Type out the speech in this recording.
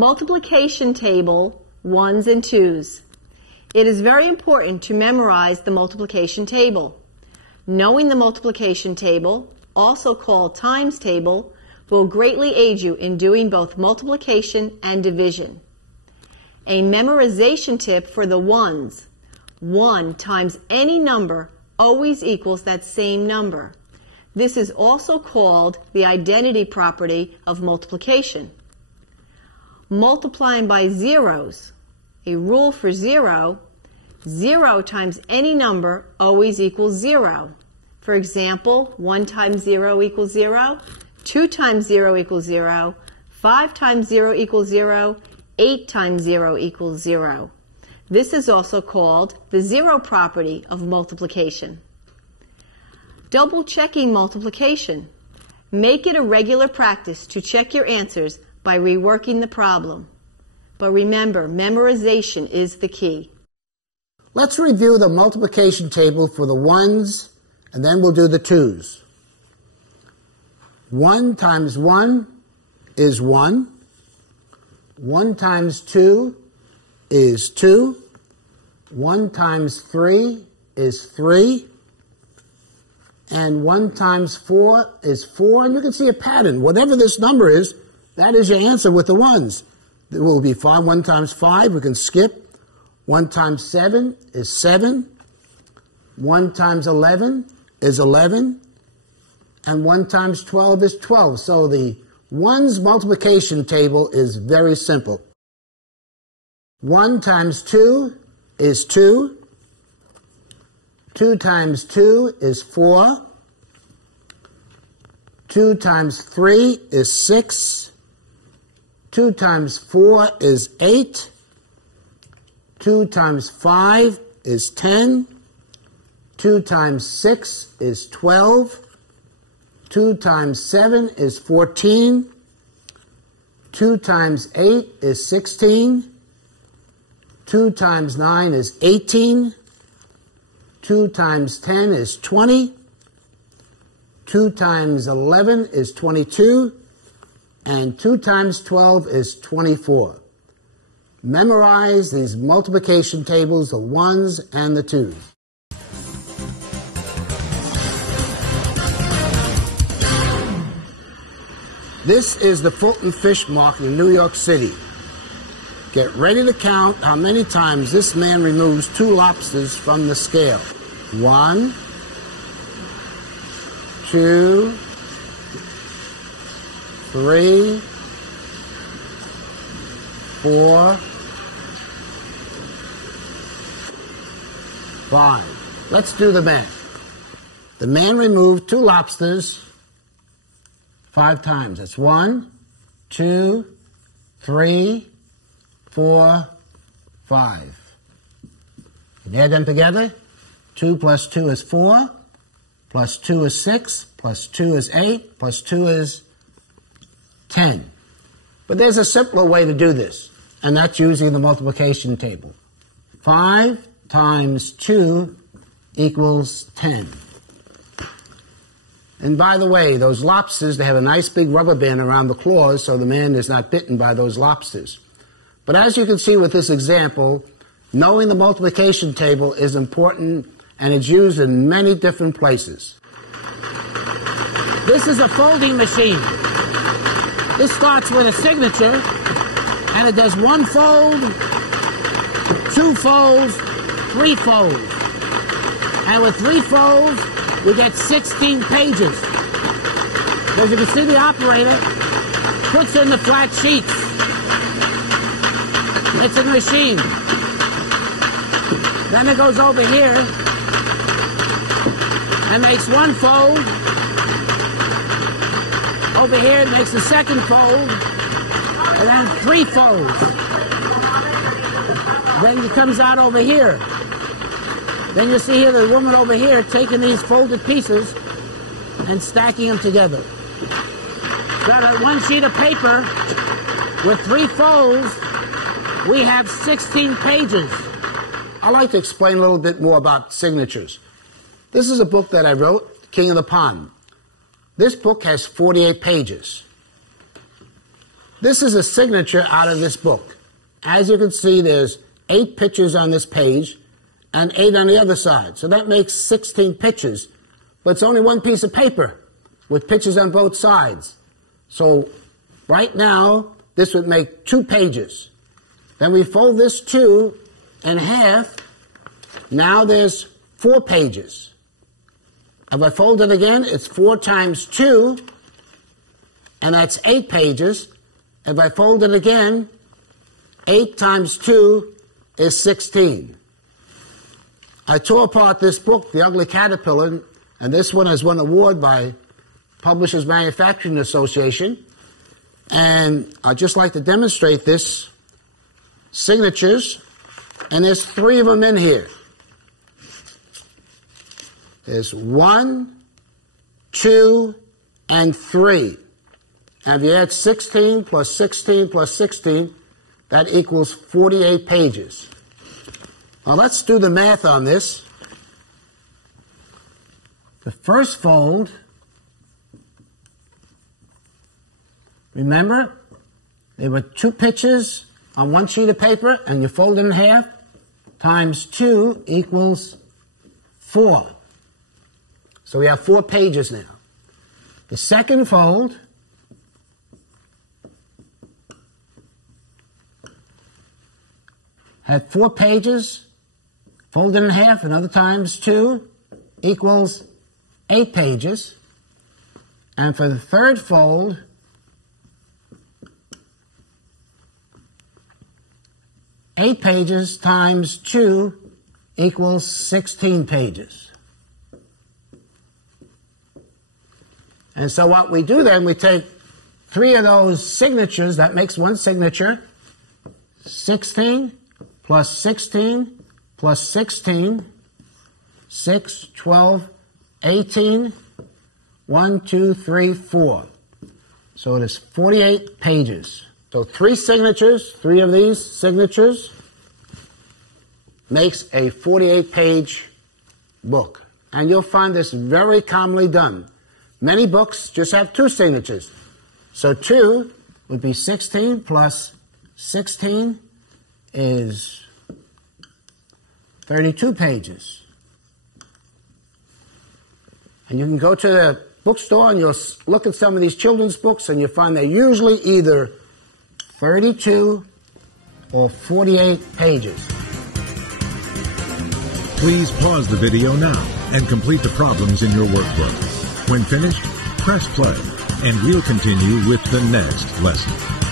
Multiplication table, 1's and 2's. It is very important to memorize the multiplication table. Knowing the multiplication table, also called times table, will greatly aid you in doing both multiplication and division. A memorization tip for the 1's. 1 times any number always equals that same number. This is also called the identity property of multiplication. Multiplying by zeros. A rule for 0, 0 times any number always equals 0. For example, 1 times 0 equals 0, 2 times 0 equals 0, 5 times 0 equals 0, 8 times 0 equals 0. This is also called the zero property of multiplication. Double checking multiplication. Make it a regular practice to check your answers by reworking the problem. But remember, memorization is the key. Let's review the multiplication table for the 1's, and then we'll do the 2's. 1 times 1 is 1. 1 times 2 is 2. 1 times 3 is 3. And 1 times 4 is 4. And you can see a pattern. Whatever this number is, that is your answer with the 1's. It will be 5. 1 times 5, we can skip. 1 times 7 is 7. 1 times 11 is 11. And 1 times 12 is 12. So the 1's multiplication table is very simple. 1 times 2 is 2. 2 times 2 is 4. 2 times 3 is 6. 2 times 4 is 8. 2 times 5 is 10. 2 times 6 is 12. 2 times 7 is 14. 2 times 8 is 16. 2 times 9 is 18. 2 times 10 is 20. 2 times 11 is 22. And 2 times 12 is 24. Memorize these multiplication tables, the 1's and the 2's. This is the Fulton Fish Market in New York City. Get ready to count how many times this man removes 2 lobsters from the scale. 1, 2, 3, 4, 5. Let's do the math. The man removed 2 lobsters 5 times. That's 1, 2, 3, 4, 5. Can you add them together? 2 plus 2 is 4, plus 2 is 6, plus 2 is 8, plus 2 is 10. But there's a simpler way to do this, and that's using the multiplication table. 5 times 2 equals 10. And by the way, those lobsters, they have a nice big rubber band around the claws so the man is not bitten by those lobsters. But as you can see with this example, knowing the multiplication table is important, and it's used in many different places. This is a folding machine. This starts with a signature, and it does 1 fold, 2 folds, 3 folds. And with 3 folds, we get 16 pages. As you can see, the operator puts in the flat sheets. It's in the machine. Then it goes over here and makes 1 fold. Over here it makes the 2nd fold, and then 3 folds. Then it comes out over here. Then you see here the woman over here taking these folded pieces and stacking them together. So on 1 sheet of paper with 3 folds, we have 16 pages. I'd like to explain a little bit more about signatures. This is a book that I wrote, King of the Pond. This book has 48 pages. This is a signature out of this book. As you can see, there's 8 pictures on this page and 8 on the other side. So that makes 16 pictures. But it's only one piece of paper with pictures on both sides. So right now, this would make 2 pages. Then we fold this 2 in half. Now there's 4 pages. If I fold it again, it's 4 times 2, and that's 8 pages. If I fold it again, 8 times 2 is 16. I tore apart this book, The Ugly Caterpillar, and this one has won an award by Publishers Manufacturing Association. And I'd just like to demonstrate this. Signatures, and there's 3 of them in here. There's 1, 2, and 3. And if you add 16 plus 16 plus 16, that equals 48 pages. Now let's do the math on this. The first fold, remember, there were 2 pictures on one sheet of paper, and you fold it in half, times 2 equals 4. So we have 4 pages now. The second fold, had 4 pages, folded in half, another times 2 equals 8 pages. And for the third fold, eight pages times 2 equals 16 pages. And so what we do then, we take 3 of those signatures, that makes 1 signature, 16 plus 16 plus 16, 6, 12, 18, 1, 2, 3, 4. So it is 48 pages. So 3 signatures, 3 of these signatures, makes a 48-page book. And you'll find this very commonly done. Many books just have 2 signatures. So 2 would be 16 plus 16 is 32 pages. And you can go to the bookstore and you'll look at some of these children's books and you'll find they're usually either 32 or 48 pages. Please pause the video now and complete the problems in your workbook. When finished, press play, and we'll continue with the next lesson.